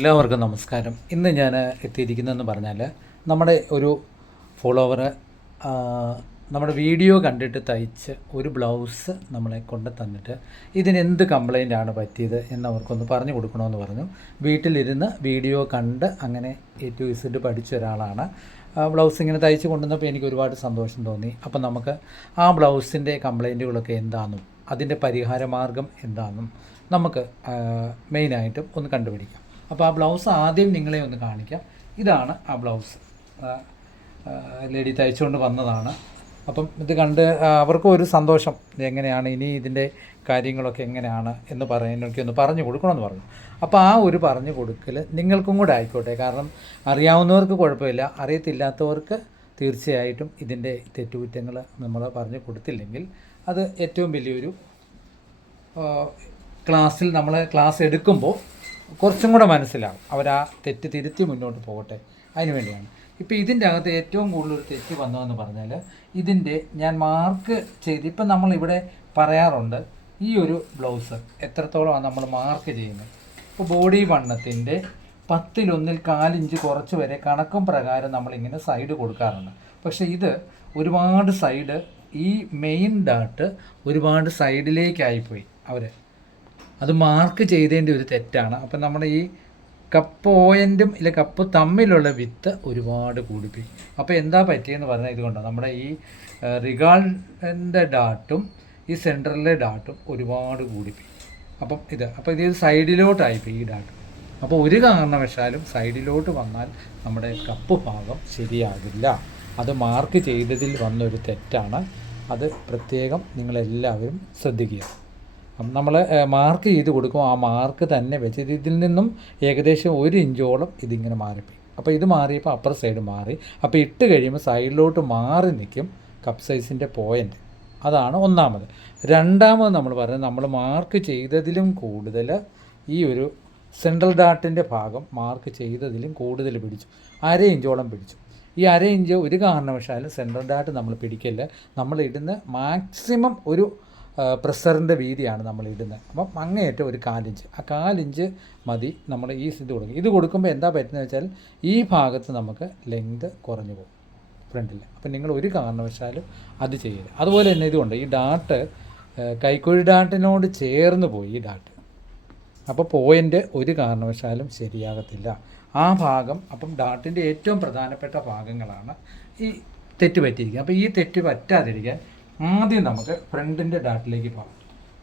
എല്ലാവർക്കും നമസ്കാരം. ഇന്ന് ഞാൻ എത്തിയിരിക്കുന്നതെന്ന് പറഞ്ഞാൽ നമ്മുടെ ഒരു ഫോളോവർ നമ്മുടെ വീഡിയോ കണ്ടിട്ട് തയ്ച്ച് ഒരു ബ്ലൗസ് നമ്മളെ കൊണ്ട് തന്നിട്ട് ഇതിനെന്ത് കംപ്ലൈൻ്റ് ആണ് പറ്റിയത് എന്നവർക്കൊന്ന് പറഞ്ഞു കൊടുക്കണമെന്ന് പറഞ്ഞു. വീട്ടിലിരുന്ന് വീഡിയോ കണ്ട് അങ്ങനെ A to Z പഠിച്ച ഒരാളാണ്. ബ്ലൗസ് ഇങ്ങനെ തയ്ച്ച് കൊണ്ടുവന്നപ്പോൾ എനിക്ക് ഒരുപാട് സന്തോഷം തോന്നി. അപ്പം നമുക്ക് ആ ബ്ലൗസിൻ്റെ കംപ്ലൈൻറ്റുകളൊക്കെ എന്താണെന്നും അതിൻ്റെ പരിഹാരമാർഗം എന്താണെന്നും നമുക്ക് മെയിനായിട്ടും ഒന്ന് കണ്ടുപിടിക്കാം. അപ്പോൾ ആ ബ്ലൗസ് ആദ്യം നിങ്ങളെ ഒന്ന് കാണിക്കാം. ഇതാണ് ആ ബ്ലൗസ്, ലേഡി തയ്ച്ചുകൊണ്ട് വന്നതാണ്. അപ്പം ഇത് കണ്ട് അവർക്കും ഒരു സന്തോഷം, എങ്ങനെയാണ് ഇനി ഇതിൻ്റെ കാര്യങ്ങളൊക്കെ എങ്ങനെയാണ് എന്ന് പറയാനൊക്കെ ഒന്ന് പറഞ്ഞു കൊടുക്കണമെന്ന് പറഞ്ഞു. അപ്പോൾ ആ ഒരു പറഞ്ഞു കൊടുക്കൽ നിങ്ങൾക്കും കൂടെ ആയിക്കോട്ടെ. കാരണം അറിയാവുന്നവർക്ക് കുഴപ്പമില്ല, അറിയത്തില്ലാത്തവർക്ക് തീർച്ചയായിട്ടും ഇതിൻ്റെ തെറ്റുകുറ്റങ്ങൾ നമ്മൾ പറഞ്ഞു കൊടുത്തില്ലെങ്കിൽ അത് ഏറ്റവും വലിയൊരു നമ്മൾ ക്ലാസ് എടുക്കുമ്പോൾ കുറച്ചും കൂടെ മനസ്സിലാവും. അവരാ തെറ്റ് തിരുത്തി മുന്നോട്ട് പോകട്ടെ, അതിന് വേണ്ടിയാണ്. ഇപ്പോൾ ഇതിൻ്റെ അകത്ത് ഏറ്റവും കൂടുതലൊരു തെറ്റ് വന്നതെന്ന് പറഞ്ഞാൽ ഇതിൻ്റെ ഞാൻ മാർക്ക് ചെയ്ത്, ഇപ്പം നമ്മളിവിടെ പറയാറുണ്ട് ഈ ഒരു ബ്ലൗസ് എത്രത്തോളമാണ് നമ്മൾ മാർക്ക് ചെയ്യുന്നത്. ഇപ്പോൾ ബോഡി വണ്ണത്തിൻ്റെ 1/10 ഇഞ്ച് കുറച്ച് വരെ കണക്കും പ്രകാരം നമ്മളിങ്ങനെ സൈഡ് കൊടുക്കാറുണ്ട്. പക്ഷേ ഇത് ഒരുപാട് സൈഡ്, ഈ മെയിൻ ഡാട്ട് ഒരുപാട് സൈഡിലേക്കായിപ്പോയി. അത് മാർക്ക് ചെയ്തേണ്ട ഒരു തെറ്റാണ്. അപ്പം നമ്മുടെ ഈ കപ്പ് പോയിൻറ്റും ഇല്ല കപ്പ് തമ്മിലുള്ള വിത്ത് ഒരുപാട് കൂടിപ്പോയി. അപ്പോൾ എന്താ പറ്റിയെന്ന് പറഞ്ഞാൽ ഇതുകൊണ്ടാണ് നമ്മുടെ ഈ റിഗാളിൻ്റെ ഡാട്ടും ഈ സെൻറ്ററിലെ ഡാട്ടും ഒരുപാട് കൂടിപ്പോയി. അപ്പോൾ ഇത് സൈഡിലോട്ടായിപ്പോയി ഈ ഡാട്ട്. അപ്പോൾ ഒരു കാരണവശാലും സൈഡിലോട്ട് വന്നാൽ നമ്മുടെ കപ്പ് ഭാഗം ശരിയാകില്ല. അത് മാർക്ക് ചെയ്തതിൽ വന്നൊരു തെറ്റാണ്. അത് പ്രത്യേകം നിങ്ങളെല്ലാവരും ശ്രദ്ധിക്കുക. നമ്മൾ മാർക്ക് ചെയ്ത് കൊടുക്കും, ആ മാർക്ക് തന്നെ വെച്ച് ഇതിൽ നിന്നും ഏകദേശം 1 ഇഞ്ചോളം ഇതിങ്ങനെ മാറിപ്പോയി. അപ്പോൾ ഇത് മാറിയപ്പോൾ അപ്പർ സൈഡ് മാറി. അപ്പോൾ ഇട്ട് കഴിയുമ്പോൾ സൈഡിലോട്ട് മാറി നിൽക്കും കപ്പ് സൈസിൻ്റെ പോയിൻ്റ്. അതാണ് ഒന്നാമത്. രണ്ടാമത് നമ്മൾ പറയുന്നത്, നമ്മൾ മാർക്ക് ചെയ്തതിലും കൂടുതൽ ഈ ഒരു സെൻട്രൽ ഡാട്ടിൻ്റെ ഭാഗം മാർക്ക് ചെയ്തതിലും കൂടുതൽ പിടിച്ചു, 1/2 ഇഞ്ചോളം പിടിച്ചു. ഈ 1/2 ഇഞ്ച് ഒരു കാരണവശാലും സെൻട്രൽ ഡാട്ട് നമ്മൾ പിടിക്കില്ല. നമ്മൾ ഇടുന്ന മാക്സിമം ഒരു പ്രഷറിൻ്റെ വീതിയാണ് നമ്മൾ ഇടുന്നത്. അപ്പം അങ്ങേയറ്റം ഒരു 1/4 ഇഞ്ച്, ആ 1/4 ഇഞ്ച് മതി നമ്മൾ ഈ ഇത് കൊടുക്കും. ഇത് കൊടുക്കുമ്പോൾ എന്താ പറ്റുന്നത് വെച്ചാൽ ഈ ഭാഗത്ത് നമുക്ക് ലെങ്ത് കുറഞ്ഞു പോകും ഫ്രണ്ടിൽ. അപ്പം നിങ്ങൾ ഒരു കാരണവശാലും അത് ചെയ്യരുത്. അതുപോലെ തന്നെ ഇതുകൊണ്ട് ഈ ഡാട്ട് കൈക്കുഴി ഡാട്ടിനോട് ചേർന്ന് പോയി ഈ ഡാട്ട്. അപ്പോൾ പോയിൻ്റ് ഒരു കാരണവശാലും ശരിയാകത്തില്ല ആ ഭാഗം. അപ്പം ഡാട്ടിൻ്റെ ഏറ്റവും പ്രധാനപ്പെട്ട ഭാഗങ്ങളാണ് ഈ തെറ്റ് പറ്റിയിരിക്കുക. അപ്പോൾ ഈ തെറ്റ് പറ്റാതിരിക്കാൻ ആദ്യം നമുക്ക് ഫ്രണ്ടിൻ്റെ ഡാട്ടിലേക്ക് പോകാം.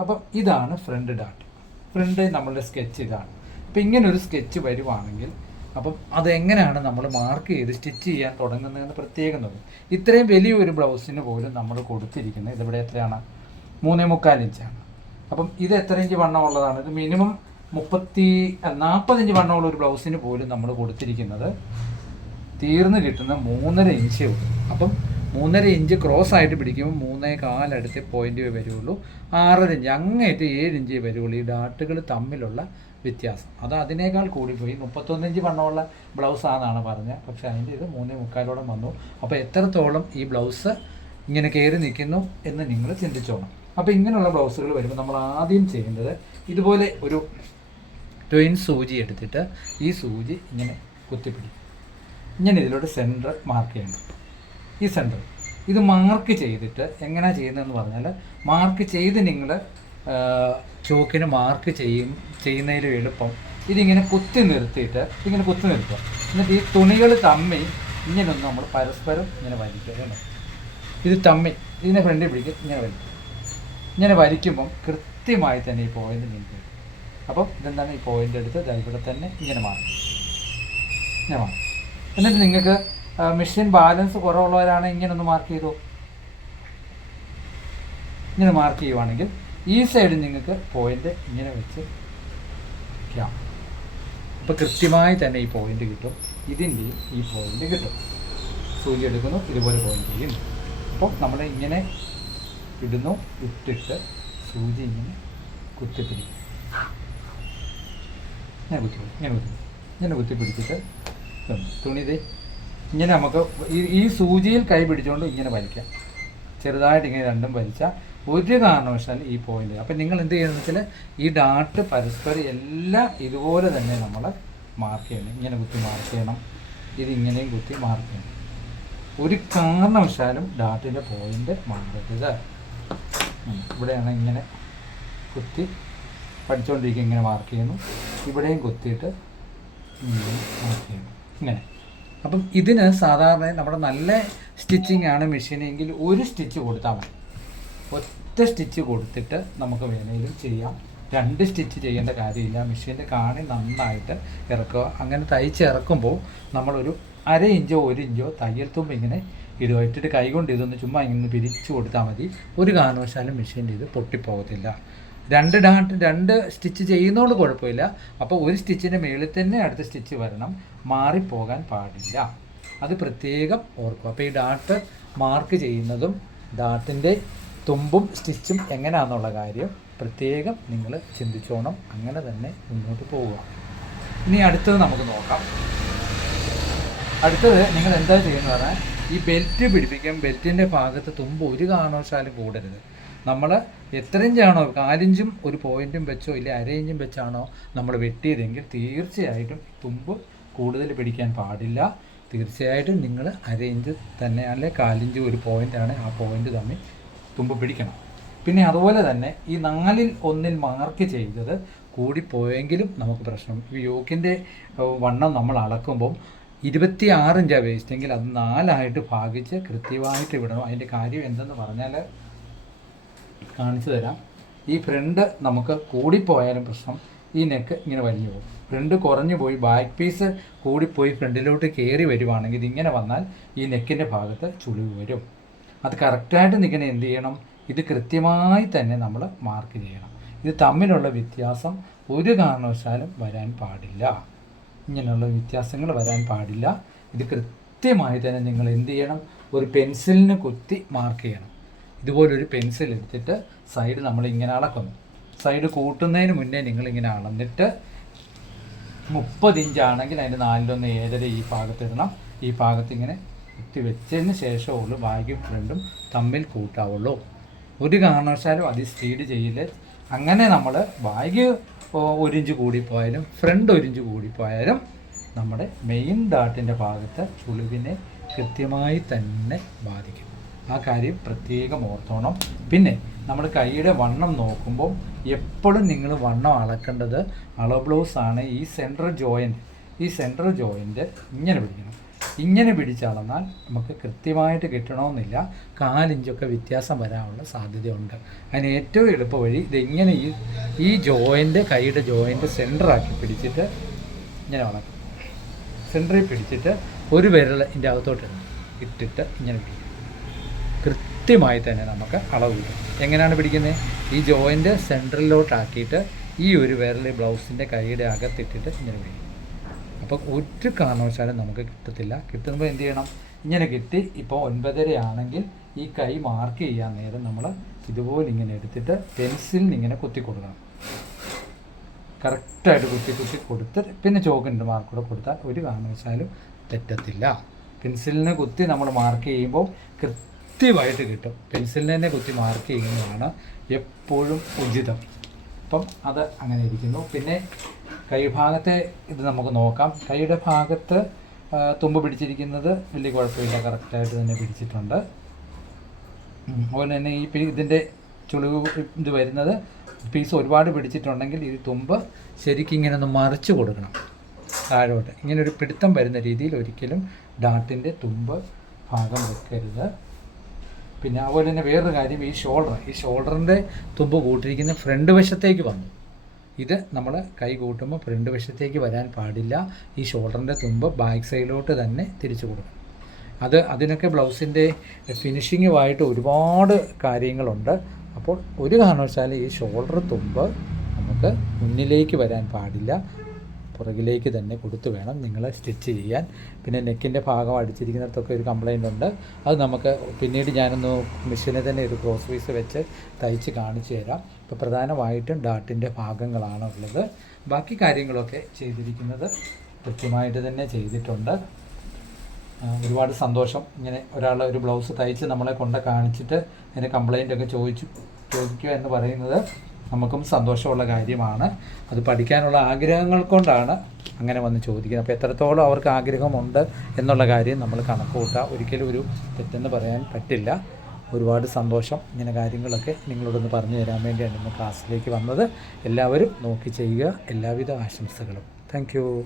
അപ്പം ഇതാണ് ഫ്രണ്ട് ഡാട്ട്. ഫ്രണ്ട് നമ്മളുടെ സ്കെച്ച് ഇതാണ്. അപ്പം ഇങ്ങനൊരു സ്കെച്ച് വരുവാണെങ്കിൽ അപ്പം അതെങ്ങനെയാണ് നമ്മൾ മാർക്ക് ചെയ്ത് സ്റ്റിച്ച് ചെയ്യാൻ തുടങ്ങുന്നതെന്ന് പ്രത്യേകം തോന്നും. ഇത്രയും വലിയൊരു ബ്ലൗസിന് പോലും നമ്മൾ കൊടുത്തിരിക്കുന്നത് ഇതിവിടെ എത്രയാണ്, 3.25 ഇഞ്ചാണ്. അപ്പം ഇത് എത്ര ഇഞ്ച് വണ്ണമുള്ളതാണ്? ഇത് മിനിമം 40 ഇഞ്ച് വണ്ണമുള്ള ഒരു ബ്ലൗസിന് പോലും നമ്മൾ കൊടുത്തിരിക്കുന്നത് തീർന്ന് കിട്ടുന്ന 3.5 ഇഞ്ചേ ഉള്ളൂ. അപ്പം 3.5 ഇഞ്ച് ക്രോസ് ആയിട്ട് പിടിക്കുമ്പോൾ 3.25 അടുത്ത് പോയിൻ്റ് വരുള്ളൂ. 6.5 ഇഞ്ച് അങ്ങേറ്റ് 7 ഇഞ്ചേ വരുള്ളൂ ഈ ഡാട്ടുകൾ തമ്മിലുള്ള വ്യത്യാസം. അത് അതിനേക്കാൾ കൂടിപ്പോയി. 31 ഇഞ്ച് വണ്ണമുള്ള ബ്ലൗസാണെന്നാണ് പറഞ്ഞത്, പക്ഷേ അതിൻ്റെ ഇത് 3.25 വന്നു. അപ്പോൾ എത്രത്തോളം ഈ ബ്ലൗസ് ഇങ്ങനെ കയറി നിൽക്കുന്നു എന്ന് നിങ്ങൾ ചിന്തിച്ചോണം. അപ്പോൾ ഇങ്ങനെയുള്ള ബ്ലൗസുകൾ വരുമ്പോൾ നമ്മൾ ആദ്യം ചെയ്യേണ്ടത്, ഇതുപോലെ ഒരു ട്വയിൻ സൂചി എടുത്തിട്ട് ഈ സൂചി ഇങ്ങനെ കുത്തിപ്പിടിക്കും. ഇങ്ങനെ ഇതിലൂടെ സെൻറ്റർ മാർക്ക് ചെയ്യണം. ഈ സെൻറ്റർ ഇത് മാർക്ക് ചെയ്തിട്ട് ചെയ്യുന്നതെന്ന് പറഞ്ഞാൽ, മാർക്ക് ചെയ്ത് നിങ്ങൾ ചോക്കിന് മാർക്ക് ചെയ്യുന്നതിലും എളുപ്പം ഇതിങ്ങനെ കുത്തി നിർത്തുക. എന്നിട്ട് ഈ തുണികൾ തമ്മിൽ ഇങ്ങനെയൊന്ന് നമ്മൾ പരസ്പരം ഇങ്ങനെ വലിക്കുക. ഇത് തമ്മിൽ ഇതിനെ ഫ്രണ്ടിൽ പിടിക്കുക, ഇങ്ങനെ വലിക്കുമ്പം കൃത്യമായി തന്നെ ഈ പോയിൻ്റ് നിങ്ങൾക്ക് വരും. അപ്പം ഇതെന്താണ്, ഈ പോയിൻ്റ് എടുത്ത് ഇവിടെ തന്നെ ഇങ്ങനെ മാറും. എന്നിട്ട് നിങ്ങൾക്ക് മെഷീൻ ബാലൻസ് കുറവുള്ളവരാണ് ഇങ്ങനൊന്ന് മാർക്ക് ചെയ്തോ. ഇങ്ങനെ മാർക്ക് ചെയ്യുവാണെങ്കിൽ ഈ സൈഡ് നിങ്ങൾക്ക് പോയിൻ്റ് ഇങ്ങനെ വെച്ച് വയ്ക്കാം. അപ്പോൾ കൃത്യമായി തന്നെ ഈ പോയിൻ്റ് കിട്ടും. ഇതിൻ്റെയും ഈ പോയിൻ്റ് കിട്ടും. സൂചി എടുക്കുന്നു, ഇതുപോലെ പോയിൻ്റ് ചെയ്യും. അപ്പോൾ നമ്മൾ ഇങ്ങനെ ഇടുന്നു, ഇട്ടിട്ട് സൂചി ഇങ്ങനെ കുത്തിപ്പിടിക്കും. ഇങ്ങനെ കുത്തിപ്പിടിച്ചിട്ട് തുണി ഇങ്ങനെ നമുക്ക് ഈ സൂചിയിൽ കൈ പിടിച്ചുകൊണ്ട് ഇങ്ങനെ വലിക്കാം. ചെറുതായിട്ട് ഇങ്ങനെ രണ്ടും വലിച്ചാൽ ഒരു കാരണവശാലും ഈ പോയിൻ്റ്. അപ്പം നിങ്ങൾ എന്ത് ചെയ്യുന്നത് വെച്ചാൽ ഈ ഡാട്ട് പരസ്പരം എല്ലാം ഇതുപോലെ തന്നെ നമ്മൾ മാർക്ക് ചെയ്യണം. ഇങ്ങനെ കുത്തി മാർക്ക് ചെയ്യണം, ഇതിങ്ങനെയും കുത്തി മാർക്ക് ചെയ്യണം. ഒരു കാരണവശാലും ഡാട്ടിൻ്റെ പോയിൻ്റ് മാറരുത്. ഇവിടെയാണ് ഇങ്ങനെ കുത്തി പഠിച്ചുകൊണ്ടിരിക്കുക, ഇങ്ങനെ മാർക്ക് ചെയ്യുന്നു. ഇവിടെയും കുത്തിയിട്ട് ഇങ്ങനെ മാർക്ക് ചെയ്യണം, ഇങ്ങനെ. അപ്പം ഇതിന് സാധാരണ നമ്മുടെ നല്ല സ്റ്റിച്ചിങ് ആണ് മെഷീനെങ്കിൽ ഒരു സ്റ്റിച്ച് കൊടുത്താൽ മതി. ഒറ്റ സ്റ്റിച്ച് കൊടുത്തിട്ട് നമുക്ക് വേണമെങ്കിലും ചെയ്യാം. 2 സ്റ്റിച്ച് ചെയ്യേണ്ട കാര്യമില്ല. മെഷീൻ്റെ കാണി നന്നായിട്ട് ഇറക്കുക. അങ്ങനെ തയ്ച്ച് ഇറക്കുമ്പോൾ നമ്മളൊരു 1/2 ഇഞ്ചോ 1 ഇഞ്ചോ തയ്യൽ തുമ്പ് ഇങ്ങനെ ഇടുക. ഇട്ടിട്ട് കൈകൊണ്ട് ഇതൊന്ന് ചുമ്മാ ഇങ്ങനെ പിരിച്ചു കൊടുത്താൽ മതി. ഒരു കാരണവശാലും മെഷീൻ്റെ ഇത് പൊട്ടിപ്പോകത്തില്ല. 2 സ്റ്റിച്ച് ചെയ്യുന്നതുകൊണ്ട് കുഴപ്പമില്ല. അപ്പോൾ ഒരു സ്റ്റിച്ചിൻ്റെ മുകളിൽ തന്നെ അടുത്ത സ്റ്റിച്ച് വരണം, മാറിപ്പോകാൻ പാടില്ല. അത് പ്രത്യേകം ഓർക്കുക. അപ്പോൾ ഈ ഡാട്ട് മാർക്ക് ചെയ്യുന്നതും ഡാട്ടിൻ്റെ തുമ്പും സ്റ്റിച്ചും എങ്ങനെയാണെന്നുള്ള കാര്യം പ്രത്യേകം നിങ്ങൾ ചിന്തിച്ചോണം. അങ്ങനെ തന്നെ മുന്നോട്ട് പോവുക. ഇനി അടുത്തത് നമുക്ക് നോക്കാം. അടുത്തത് നിങ്ങൾ എന്താ ചെയ്യുന്നത് പറഞ്ഞാൽ ഈ ബെൽറ്റ് പിടിപ്പിക്കും. ബെൽറ്റിൻ്റെ ഭാഗത്ത് തുമ്പ് ഒരു കാരണവശാലും കൂടരുത്. നമ്മൾ എത്ര ഇഞ്ചാണോ, 4 ഇഞ്ചും ഒരു പോയിൻറ്റും വെച്ചോ ഇല്ല 1/2 ഇഞ്ചും വെച്ചാണോ നമ്മൾ വെട്ടിയതെങ്കിൽ തീർച്ചയായിട്ടും തുമ്പ് കൂടുതൽ പിടിക്കാൻ പാടില്ല. തീർച്ചയായിട്ടും നിങ്ങൾ 1/2 ഇഞ്ച് തന്നെ അല്ലെ 4 ഇഞ്ച് ഒരു പോയിൻ്റാണ്, ആ പോയിൻ്റ് തമ്മിൽ തുമ്പ് പിടിക്കണം. പിന്നെ അതുപോലെ തന്നെ ഈ 4-ൽ 1 മാർക്ക് ചെയ്തത് കൂടിപ്പോയെങ്കിലും നമുക്ക് പ്രശ്നം. ഈ യോക്കിൻ്റെ വണ്ണം നമ്മൾ അളക്കുമ്പം 26 ഇഞ്ചാണ് വേസ്റ്റെങ്കിൽ അത് 4ആയിട്ട് ഭാഗിച്ച് കൃത്യമായിട്ട് വിടണം. അതിൻ്റെ കാര്യം എന്തെന്ന് പറഞ്ഞാൽ കാണിച്ചു തരാം. ഈ ഫ്രണ്ട് നമുക്ക് കൂടിപ്പോയാലും പ്രശ്നം, ഈ നെക്ക് ഇങ്ങനെ വലിഞ്ഞു പോകും. ഫ്രണ്ട് കുറഞ്ഞു പോയി ബാക്ക് പീസ് കൂടിപ്പോയി ഫ്രണ്ടിലോട്ട് കയറി വരുവാണെങ്കിൽ ഇതിങ്ങനെ വന്നാൽ ഈ നെക്കിൻ്റെ ഭാഗത്ത് ചുളിവ് വരും. അത് കറക്റ്റായിട്ട് നിൽക്കണേ എന്ത് ചെയ്യണം, ഇത് കൃത്യമായി തന്നെ നമ്മൾ മാർക്ക് ചെയ്യണം. ഇത് തമ്മിലുള്ള വ്യത്യാസം ഒരു കാരണവശാലും വരാൻ പാടില്ല. ഇങ്ങനെയുള്ള വ്യത്യാസങ്ങൾ വരാൻ പാടില്ല. ഇത് കൃത്യമായി തന്നെ നിങ്ങൾ എന്ത് ചെയ്യണം, ഒരു പെൻസിലിന് കുത്തി മാർക്ക് ചെയ്യണം. ഇതുപോലൊരു പെൻസിൽ എടുത്തിട്ട് സൈഡ് നമ്മൾ ഇങ്ങനെ അളക്കുന്നു. സൈഡ് കൂട്ടുന്നതിന് മുന്നേ നിങ്ങളിങ്ങനെ അളന്നിട്ട് 30 ഇഞ്ചാണെങ്കിൽ അതിൻ്റെ 4-1 7.5 ഈ ഭാഗത്തിടണം. ഈ ഭാഗത്ത് ഇങ്ങനെ കുത്തി വെച്ചതിന് ശേഷമുള്ളൂ ബാഗും ഫ്രണ്ടും തമ്മിൽ കൂട്ടാവുള്ളൂ. ഒരു കാരണവശാലും അത് സ്പീഡ് ചെയ്യില്ല. അങ്ങനെ നമ്മൾ ബാഗ് 1 ഇഞ്ച് കൂടിപ്പോയാലും ഫ്രണ്ട് 1 ഇഞ്ച് കൂടിപ്പോയാലും നമ്മുടെ മെയിൻ ഡാട്ടിൻ്റെ ഭാഗത്ത് ചുളിവിനെ കൃത്യമായി തന്നെ ബാധിക്കും. ആ കാര്യം പ്രത്യേകം ഓർത്തോണം. പിന്നെ നമ്മൾ കൈയുടെ വണ്ണം നോക്കുമ്പോൾ എപ്പോഴും നിങ്ങൾ വണ്ണം അളക്കേണ്ടത് അളവ് ബ്ലൗസാണ്. ഈ സെൻട്രൽ ജോയിൻ്റ് ഇങ്ങനെ പിടിക്കണം. ഇങ്ങനെ പിടിച്ചളന്നാൽ നമുക്ക് കൃത്യമായിട്ട് കിട്ടണമെന്നില്ല. 4 ഇഞ്ചൊക്കെ വ്യത്യാസം വരാനുള്ള സാധ്യതയുണ്ട്. അതിന് ഏറ്റവും എളുപ്പ വഴി ഇതിങ്ങനെ ഈ ജോയിൻ്റ്, കൈയുടെ ജോയിൻ്റ് സെൻറ്ററാക്കി പിടിച്ചിട്ട് ഇങ്ങനെ വളർത്തും. സെൻറ്ററിൽ പിടിച്ചിട്ട് ഒരു വിരൽ ഇതിൻ്റെ അകത്തോട്ട് ഇട്ടിട്ട് ഇങ്ങനെ പിടിക്കും. കൃത്യമായി തന്നെ നമുക്ക് അളവ് കിട്ടും. എങ്ങനെയാണ് പിടിക്കുന്നത്, ഈ ജോയിൻ്റ് സെൻറ്ററിലോട്ടാക്കിയിട്ട് ഈ ഒരു വിരൽ ബ്ലൗസിൻ്റെ കൈയുടെ അകത്തിട്ടിട്ട് ഇങ്ങനെ പിടിക്കും. അപ്പോൾ ഒരു കാരണവശാലും നമുക്ക് കിട്ടത്തില്ല. കിട്ടുമ്പോൾ എന്ത് ചെയ്യണം, ഇങ്ങനെ കിട്ടി. ഇപ്പോൾ 9.5 ആണെങ്കിൽ ഈ കൈ മാർക്ക് ചെയ്യാൻ നേരം നമ്മൾ ഇതുപോലെ ഇങ്ങനെ എടുത്തിട്ട് പെൻസിലിന് ഇങ്ങനെ കുത്തി കൊടുക്കണം. കറക്റ്റായിട്ട് കുത്തി കൊടുത്ത് പിന്നെ ചോക്കിൻ്റെ മാർക്ക് കൂടെ കൊടുത്താൽ ഒരു കാരണവശാലും തെറ്റത്തില്ല. പെൻസിലിനെ കുത്തി നമ്മൾ മാർക്ക് ചെയ്യുമ്പോൾ കൃത്യമായിട്ട് കിട്ടും. പെൻസിലിനെ തന്നെ കുത്തി മാർക്ക് ചെയ്യുന്നതാണ് എപ്പോഴും ഉചിതം. അപ്പം അത് അങ്ങനെ ഇരിക്കുന്നു. പിന്നെ കൈഭാഗത്തെ ഇത് നമുക്ക് നോക്കാം. കൈയുടെ ഭാഗത്ത് തുമ്പ് പിടിച്ചിരിക്കുന്നത് വലിയ കുഴപ്പമില്ല, കറക്റ്റായിട്ട് തന്നെ പിടിച്ചിട്ടുണ്ട്. അതുപോലെ തന്നെ ഈ ഇതിൻ്റെ ചുളിവ് ഇത് വരുന്നത് പീസ് ഒരുപാട് പിടിച്ചിട്ടുണ്ടെങ്കിൽ ഈ തുമ്പ് ശരിക്കും ഇങ്ങനെ ഒന്ന് മറിച്ച് കൊടുക്കണം താഴോട്ട്. ഇങ്ങനെ ഒരു പിടുത്തം വരുന്ന രീതിയിൽ ഒരിക്കലും ഡാട്ടിൻ്റെ തുമ്പ് ഭാഗം വെക്കരുത്. പിന്നെ അതുപോലെ തന്നെ വേറൊരു കാര്യം, ഈ ഷോൾഡറിൻ്റെ തുമ്പ് കൂട്ടിരിക്കുന്ന ഫ്രണ്ട് വശത്തേക്ക് വന്നു. ഇത് നമ്മൾ കൈ കൂട്ടുമ്പോൾ ഫ്രണ്ട് വശത്തേക്ക് വരാൻ പാടില്ല. ഈ ഷോൾഡറിൻ്റെ തുമ്പ് ബാക്ക് സൈഡിലോട്ട് തന്നെ തിരിച്ചു കൊടുക്കണം. അതിനൊക്കെ ബ്ലൗസിൻ്റെ ഫിനിഷിങ്ങുമായിട്ട് ഒരുപാട് കാര്യങ്ങളുണ്ട്. അപ്പോൾ ഒരു കാരണവശാലും ഈ ഷോൾഡർ തുമ്പ് നമുക്ക് മുന്നിലേക്ക് വരാൻ പാടില്ല, പുറകിലേക്ക് തന്നെ കൊടുത്തു വേണം നിങ്ങൾ സ്റ്റിച്ച് ചെയ്യാൻ. പിന്നെ നെക്കിൻ്റെ ഭാഗം അടിച്ചിരിക്കുന്നിടത്തൊക്കെ ഒരു കംപ്ലൈൻ്റ് ഉണ്ട്. അത് നമുക്ക് പിന്നീട് ഞാനൊന്ന് മെഷീനിൽ തന്നെ ഒരു ക്രോസ് പീസ് വെച്ച് തയ്ച്ച് കാണിച്ചു തരാം. ഇപ്പോൾ പ്രധാനമായിട്ടും ഡാട്ടിൻ്റെ ഭാഗങ്ങളാണ് ഉള്ളത്. ബാക്കി കാര്യങ്ങളൊക്കെ ചെയ്തിരിക്കുന്നത് കൃത്യമായിട്ട് തന്നെ ചെയ്തിട്ടുണ്ട്. ഒരുപാട് സന്തോഷം. ഇങ്ങനെ ഒരു ബ്ലൗസ് തയ്ച്ച് നമ്മളെ കൊണ്ട് കാണിച്ചിട്ട് അതിൻ്റെ കംപ്ലൈൻ്റൊക്കെ ചോദിക്കുക എന്ന് പറയുന്നത് നമുക്കും സന്തോഷമുള്ള കാര്യമാണ്. അത് പഠിക്കാനുള്ള ആഗ്രഹങ്ങൾ കൊണ്ടാണ് അങ്ങനെ വന്ന് ചോദിക്കുന്നത്. അപ്പോൾ എത്രത്തോളം അവർക്ക് ആഗ്രഹമുണ്ട് എന്നുള്ള കാര്യം നമ്മൾ കണക്ക് കൂട്ടുക. ഒരിക്കലും ഒരു തെറ്റെന്ന് പറയാൻ പറ്റില്ല. ഒരുപാട് സന്തോഷം. ഇങ്ങനെ കാര്യങ്ങളൊക്കെ നിങ്ങളോടൊന്ന് പറഞ്ഞു തരാൻ വേണ്ടിയാണ് ഇന്ന് ക്ലാസ്സിലേക്ക് വന്നത്. എല്ലാവരും നോക്കി ചെയ്യുക. എല്ലാവിധ ആശംസകളും. താങ്ക്